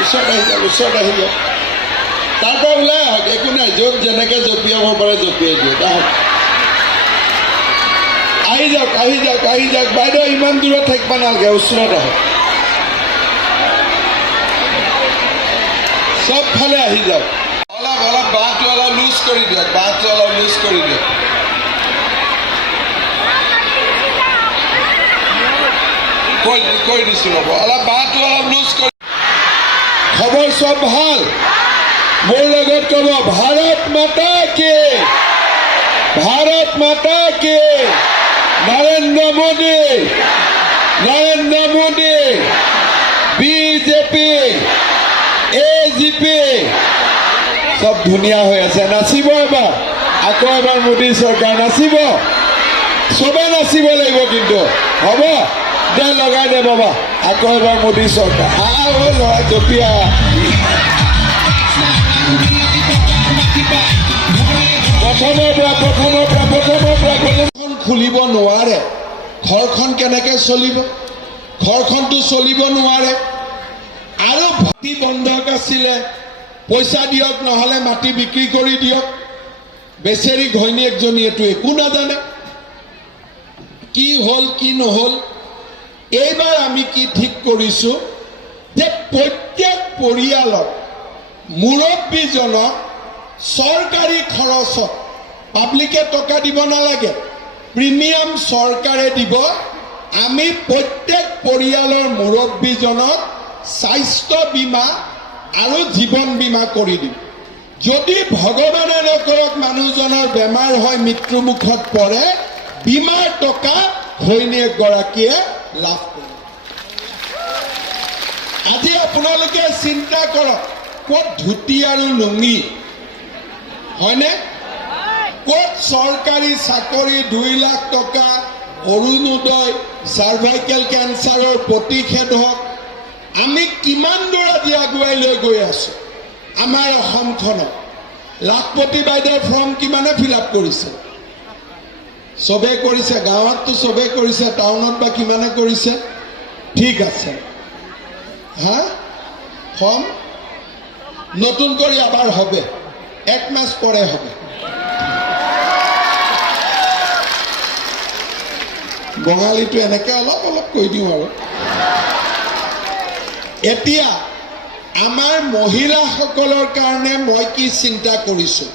ওচৰত আহি যাওক তাৰ পৰা ওলাই আহক একো নাই য'ত যেনেকৈ জঁপিয়াব পাৰে জঁপিয়াই দিয়ক আহক আহি যাওক বাইদেউ ইমান দূৰত থাকিব নালাগে ওচৰত আহক চবফালে আহি যাওক অলপ বাঁহটো অলপ লুজ কৰি দিয়ক কৈ দিছোঁ ৰ'ব অলপ বাঁহটো অলপ লুজ কৰি খবৰ চব ভাল মোৰ লগত ক'ব ভাৰত মাতা কি নৰেন্দ্ৰ মোদী বিজেপি এজিপি সব ধুনীয়া হৈ আছে নাচিব এবাৰ আকৌ এবাৰ মোদী চৰকাৰ নাচিব চবে নাচিব লাগিব কিন্তু হ'ব দে লগাই দে বাবা আকৌ এবাৰ মোদী চৰকাৰ ল'ৰা জঁপিয়া প্ৰথমৰ পৰা খুলিব নোৱাৰে ঘৰখন কেনেকৈ চলিব ঘৰখনটো চলিব নোৱাৰে আৰু মাটি বন্ধক আছিলে পইচা দিয়ক নহ'লে মাটি বিক্ৰী কৰি দিয়ক বেচেৰি ঘৈণীয়েকজনী এইটো একো নাজানে কি হ'ল কি নহ'ল এইবাৰ আমি কি ঠিক কৰিছোঁ যে প্ৰত্যেক পৰিয়ালক মুৰব্বীজনক চৰকাৰী খৰচত পাব্লিকে টকা দিব নালাগে প্ৰিমিয়াম চৰকাৰে দিব আমি প্ৰত্যেক পৰিয়ালৰ মুৰব্বীজনক স্বাস্থ্য বীমা আৰু জীৱন বীমা কৰি দিম যদি ভগৱানে নকৰক মানুহজনৰ বেমাৰ হয় মৃত্যুমুখত পৰে বীমাৰ টকা ঘৈণীয়েকগৰাকীয়ে লাভ কৰিব আজি আপোনালোকে চিন্তা কৰক ক'ত ধুতি আৰু লুঙি হয়নে ক'ত চৰকাৰী চাকৰি 2 লাখ টকা অৰুণোদয় চাৰ্ভাইকেল কেঞ্চাৰৰ প্ৰতিষেধক আমি কিমান দূৰ আজি আগুৱাই লৈ গৈ আছোঁ আমাৰ অসমখনত লাখপতি বাইদেউৰ ফৰ্ম কিমানে ফিল আপ কৰিছে চবে কৰিছে গাঁৱততো চবে কৰিছে টাউনত বা কিমানে কৰিছে ঠিক আছে হা ফৰ্ম নতুন কৰি আবাৰ হবে 1 মাস পৰে হবে বঙালীটো এনেকে অলপ কৈ দিওঁ আৰু এতিয়া আমাৰ মহিলাসকলৰ কাৰণে মই কি চিন্তা কৰিছোঁ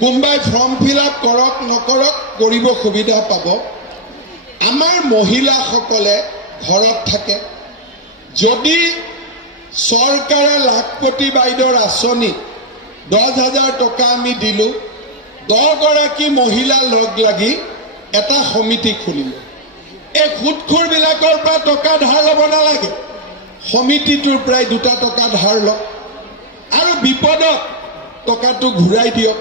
কোনবাই ফৰ্ম ফিল আপ কৰক নকৰক কৰিব সুবিধা পাব আমাৰ মহিলাসকলে ঘৰত থাকে যদি চৰকাৰে লাখপতি বাইদেউৰ আঁচনি 10,000 টকা আমি দিলোঁ 10 গৰাকী মহিলা লগ লাগি এটা সমিতি খুলিলোঁ এই খুটখুৰবিলাকৰ পৰা টকা ধাৰ ল'ব নালাগে সমিতিটোৰ প্ৰায় 2 টকা ধাৰ লওক আৰু বিপদত টকাটো ঘূৰাই দিয়ক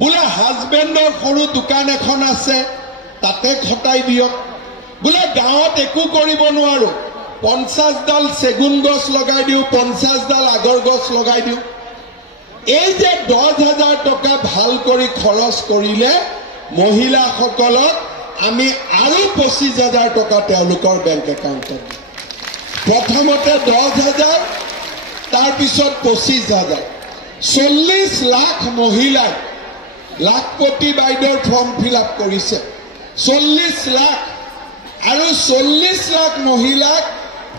বোলে হাজবেণ্ডৰ সৰু দোকান এখন আছে তাতে খটাই দিয়ক বোলে গাঁৱত একো কৰিব নোৱাৰো 50 ডাল চেগুন গছ লগাই দিওঁ 50 ডাল আগৰ গছ লগাই দিওঁ এই যে 10,000 টকা ভাল কৰি খৰচ কৰিলে মহিলাসকলক আমি আৰু 25,000 টকা তেওঁলোকৰ বেংক একাউণ্টত প্ৰথমতে 10,000 তাৰপিছত 25,000 40 লাখ মহিলাই লাখপতি বাইদেউৰ ফৰ্ম ফিল আপ কৰিছে 40 লাখ আৰু 40 লাখ মহিলাক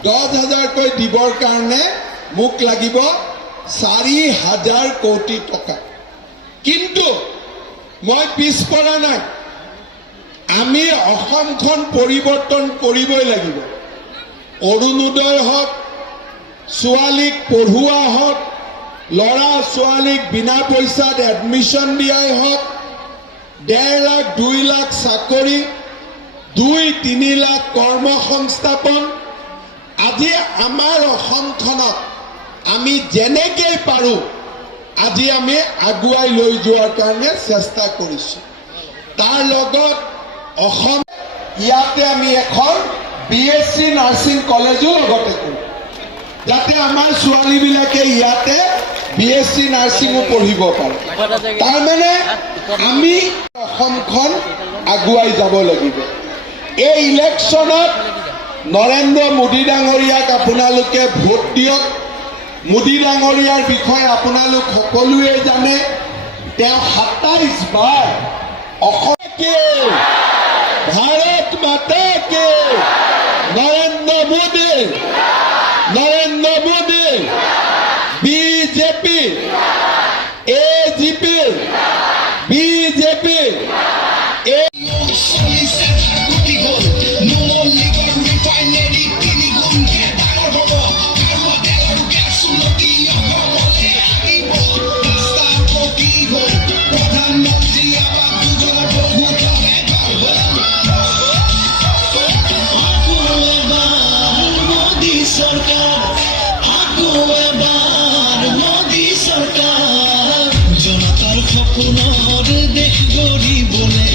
10,000 কৈ দিবৰ কাৰণে মোক লাগিব 4,000 কোটি টকা কিন্তু মই পিছপৰা নাই আমি অসমখন পৰিৱৰ্তন কৰিবই লাগিব অৰুণোদয় হওক ছোৱালীক পঢ়ুৱা হওক ল'ৰা ছোৱালীক বিনা পইচাত এডমিশ্যন দিয়াই হওক 1.5 লাখ 2 লাখ চাকৰি 2-3 লাখ কৰ্মসংস্থাপন আজি আমাৰ অসমখনক আমি যেনেকৈ পাৰোঁ আজি আমি আগুৱাই লৈ যোৱাৰ কাৰণে চেষ্টা কৰিছোঁ তাৰ লগত অসম ইয়াতে আমি এখন BSc নাৰ্ছিং কলেজো লগতে কৰোঁ যাতে আমাৰ ছোৱালীবিলাকে ইয়াতে BSc নাৰ্ছিঙো পঢ়িব পাৰে তাৰমানে আমি অসমখন আগুৱাই যাব লাগিব এই ইলেকশ্যনত নৰেন্দ্ৰ মোদী ডাঙৰীয়াক আপোনালোকে ভোট দিয়ক মোদী ডাঙৰীয়াৰ বিষয়ে আপোনালোক সকলোৱে জানে। তেওঁ ২৭ বাৰ অসমকে ভাৰত মাতা কে Narendra Modi BJP AGP BJP জনতাৰ সপোনৰ দেশ গঢ়িবলৈ